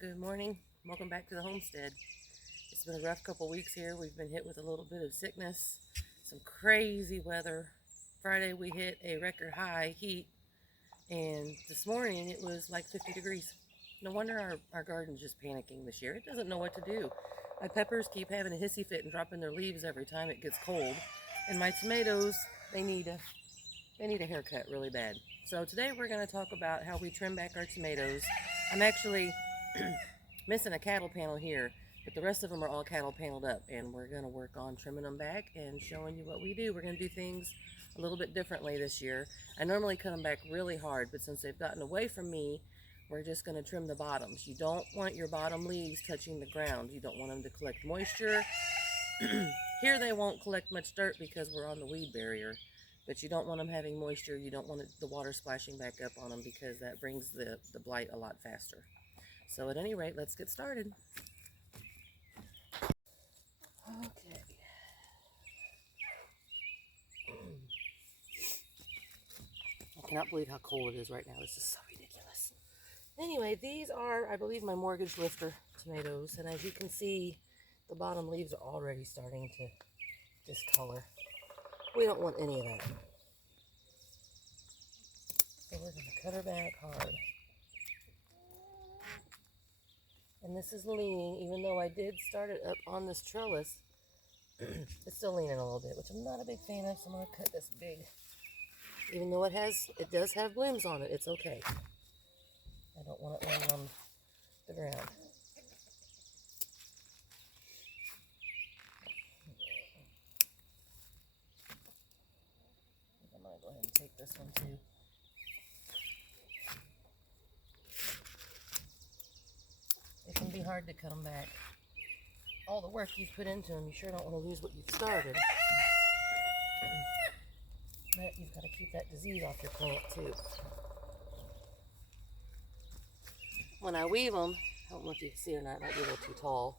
Good morning. Welcome back to the homestead. It's been a rough couple weeks here. We've been hit with a little bit of sickness, some crazy weather. Friday we hit a record high heat, and this morning it was like 50 degrees. No wonder our garden's just panicking this year. It doesn't know what to do. My peppers keep having a hissy fit and dropping their leaves every time it gets cold. And my tomatoes, they need a haircut really bad. So today we're going to talk about how we trim back our tomatoes. I'm actually missing a cattle panel here, but the rest of them are all cattle paneled up, and we're going to work on trimming them back and showing you what we do. We're going to do things a little bit differently this year. I normally cut them back really hard, but since they've gotten away from me, we're just going to trim the bottoms. You don't want your bottom leaves touching the ground. You don't want them to collect moisture. Here they won't collect much dirt because we're on the weed barrier, but you don't want them having moisture. You don't want the water splashing back up on them because that brings the blight a lot faster. So at any rate, let's get started. Okay. I cannot believe how cold it is right now. This is so ridiculous. Anyway, these are, I believe, my mortgage lifter tomatoes. And as you can see, the bottom leaves are already starting to discolor. We don't want any of that. So we're going to cut her back hard. And this is leaning, even though I did start it up on this trellis, it's still leaning a little bit, which I'm not a big fan of, so I'm going to cut this big. Even though it does have blooms on it, it's okay. I don't want it laying on the ground. I'm going to go ahead and take this one too. It can be hard to come back. All the work you've put into them, you sure don't want to lose what you've started. But you've got to keep that disease off your plant too. When I weave them, I don't know if you can see or not, it might be a little too tall.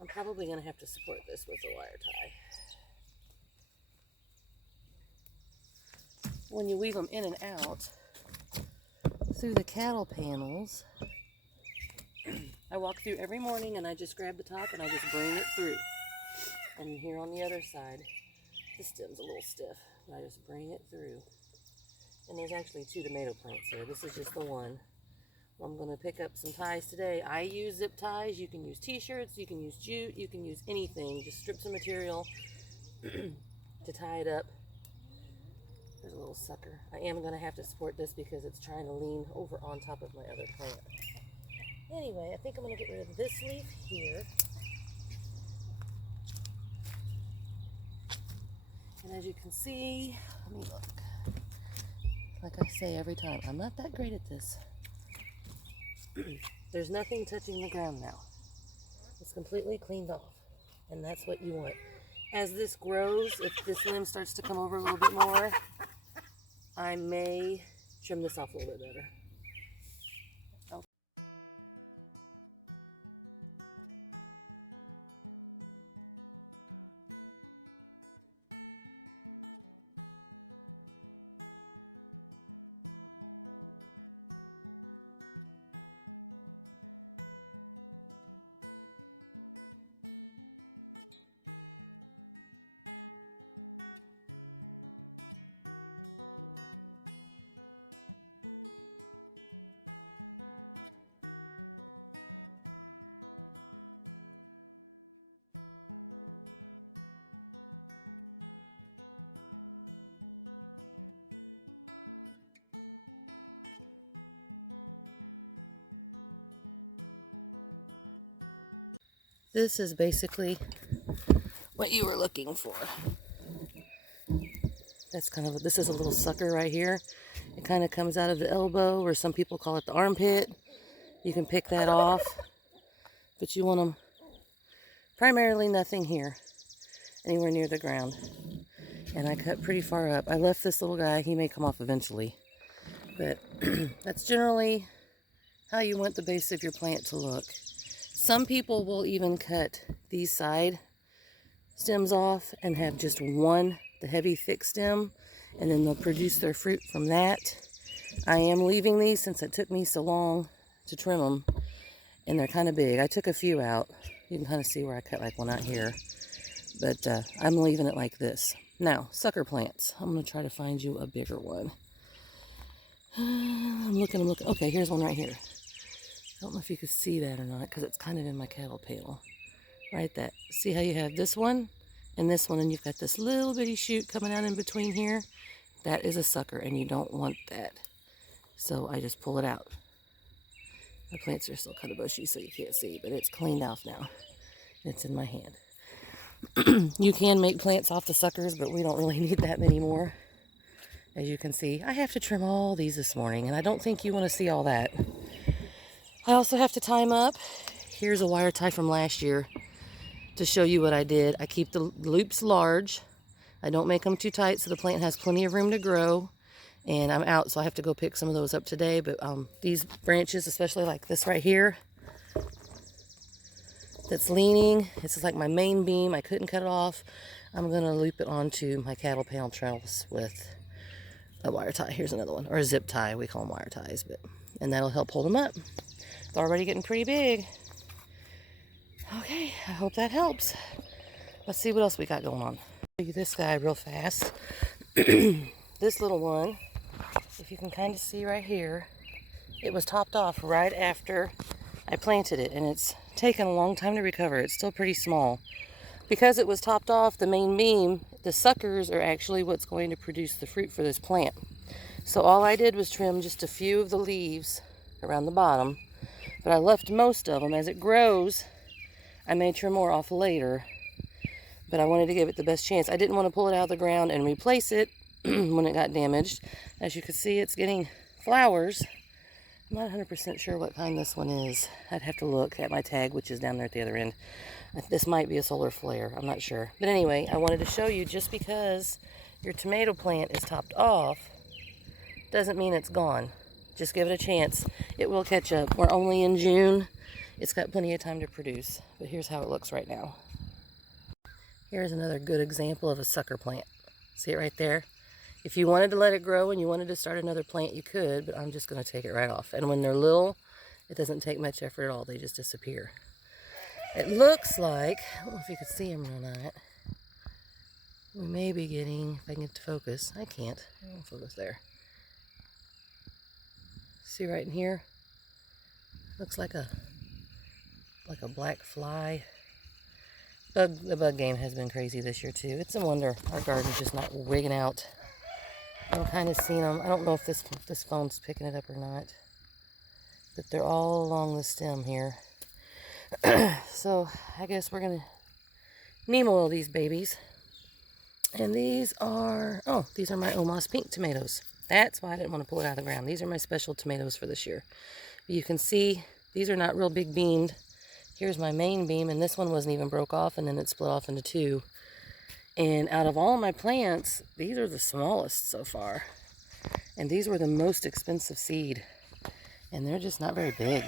I'm probably going to have to support this with a wire tie. When you weave them in and out through the cattle panels, I walk through every morning and I just grab the top and I just bring it through. And here on the other side, the stem's a little stiff, but I just bring it through. And there's actually 2 tomato plants here. This is just the one. I'm going to pick up some ties today. I use zip ties. You can use t-shirts, you can use jute, you can use anything. Just strip some material to tie it up. There's a little sucker. I am going to have to support this because it's trying to lean over on top of my other plant. Anyway, I think I'm going to get rid of this leaf here. And as you can see, let me look. Like I say every time, I'm not that great at this. There's nothing touching the ground now. It's completely cleaned off. And that's what you want. As this grows, if this limb starts to come over a little bit more, I may trim this off a little bit better. This is basically what you were looking for. That's this is a little sucker right here. It kind of comes out of the elbow, or some people call it the armpit. You can pick that off, but you want them primarily nothing here, anywhere near the ground. And I cut pretty far up. I left this little guy. He may come off eventually, but that's generally how you want the base of your plant to look. Some people will even cut these side stems off and have just one, the heavy thick stem, and then they'll produce their fruit from that. I am leaving these since it took me so long to trim them. and they're kind of big. I took a few out. You can kind of see where I cut like one out here. But I'm leaving it like this. Now, sucker plants. I'm going to try to find you a bigger one. I'm looking. Okay, here's one right here. I don't know if you can see that or not because it's kind of in my cattle panel. Right there. See how you have this one and this one, and you've got this little bitty shoot coming out in between here? That is a sucker, and you don't want that. So I just pull it out. The plants are still kind of bushy, so you can't see, but it's cleaned off now. It's in my hand. You can make plants off the suckers, but we don't really need that many more. As you can see, I have to trim all these this morning, and I don't think you want to see all that. I also have to tie them up. Here's a wire tie from last year to show you what I did. I keep the loops large. I don't make them too tight so the plant has plenty of room to grow. And I'm out, so I have to go pick some of those up today. But these branches, especially like this right here, that's leaning, it's like my main beam. I couldn't cut it off. I'm going to loop it onto my cattle panel trellis with a wire tie. Here's another one, or a zip tie. We call them wire ties, and that'll help hold them up. It's already getting pretty big. Okay, I hope that helps. Let's see what else we got going on. Show you this guy real fast. This little one, if you can kind of see right here, it was topped off right after I planted it, and it's taken a long time to recover. It's still pretty small. Because it was topped off, the main beam, the suckers are actually what's going to produce the fruit for this plant. So all I did was trim just a few of the leaves around the bottom, but I left most of them. As it grows, I may trim more off later, but I wanted to give it the best chance. I didn't want to pull it out of the ground and replace it when it got damaged. As you can see, it's getting flowers. I'm not 100% sure what kind this one is. I'd have to look at my tag, which is down there at the other end. This might be a solar flare. I'm not sure. But anyway, I wanted to show you, just because your tomato plant is topped off doesn't mean it's gone. Just give it a chance. It will catch up. We're only in June. It's got plenty of time to produce. But here's how it looks right now. Here's another good example of a sucker plant. See it right there? If you wanted to let it grow and you wanted to start another plant, you could, but I'm just going to take it right off. And when they're little, it doesn't take much effort at all. They just disappear. It looks like, I don't know if you can see them or not. We may be getting, if I can get to focus. I can't. I don't focus there. See right in here? Looks like a black fly. The bug game has been crazy this year too. It's a wonder our garden's just not wigging out. I'm kind of seeing them. I don't know if this phone's picking it up or not, but they're all along the stem here. So I guess we're gonna neem oil these babies. And these are my Omas pink tomatoes. That's why I didn't want to pull it out of the ground. These are my special tomatoes for this year. You can see these are not real big beamed. Here's my main beam, and this one wasn't even broke off, and then it split off into two. And out of all my plants, these are the smallest so far. And these were the most expensive seed. And they're just not very big.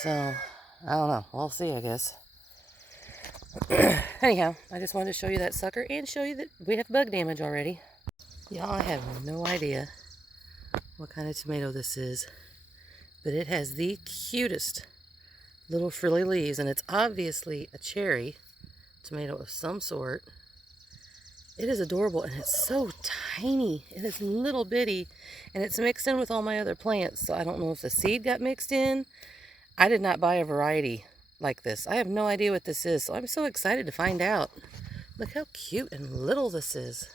So, I don't know. We'll see, I guess. Anyhow, I just wanted to show you that sucker and show you that we have bug damage already. Y'all, I have no idea what kind of tomato this is. But it has the cutest little frilly leaves. And it's obviously a cherry tomato of some sort. It is adorable, and it's so tiny. It is little bitty, and it's mixed in with all my other plants, so I don't know if the seed got mixed in. I did not buy a variety like this. I have no idea what this is, so I'm so excited to find out. Look how cute and little this is.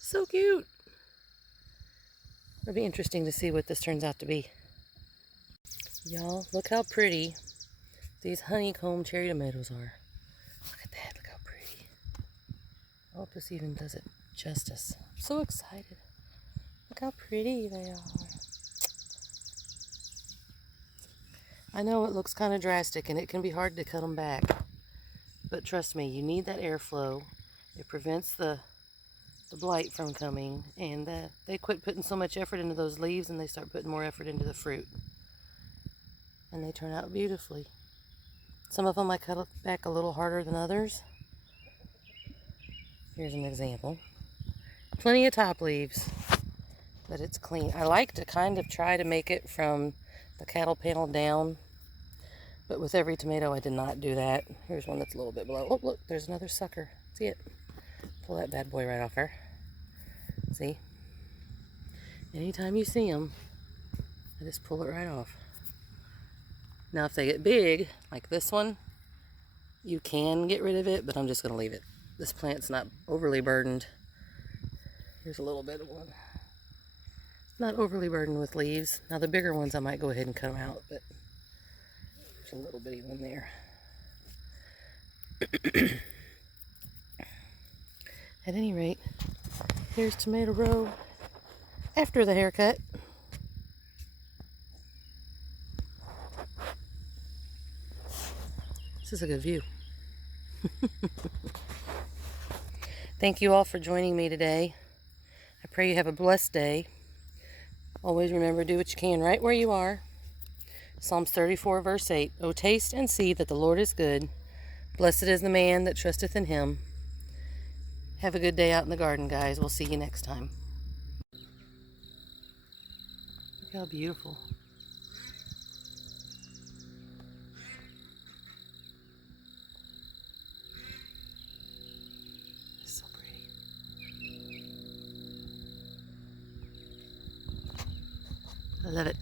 So cute. It'll be interesting to see what this turns out to be. Y'all, look how pretty these honeycomb cherry tomatoes are. I hope this even does it justice. I'm so excited. Look how pretty they are. I know it looks kind of drastic and it can be hard to cut them back. But trust me, you need that airflow. It prevents the blight from coming. And they quit putting so much effort into those leaves and they start putting more effort into the fruit. And they turn out beautifully. Some of them I cut back a little harder than others. Here's an example. Plenty of top leaves, but it's clean. I like to kind of try to make it from the cattle panel down But with every tomato, I did not do that. Here's one that's a little bit below. Oh, look, there's another sucker. See it? Pull that bad boy right off there. See? Anytime you see them, you just pull it right off. Now, if they get big, like this one, you can get rid of it, but I'm just going to leave it. This plant's not overly burdened. Here's a little bit of one. Not overly burdened with leaves. Now, the bigger ones, I might go ahead and cut them out, but there's a little bitty one there. At any rate, here's Tomato Row after the haircut. This is a good view. Thank you all for joining me today. I pray you have a blessed day. Always remember, do what you can right where you are. Psalms 34 verse 8. Oh, taste and see that the Lord is good. Blessed is the man that trusteth in him. Have a good day out in the garden, guys. We'll see you next time. Look how beautiful. So pretty. I love it.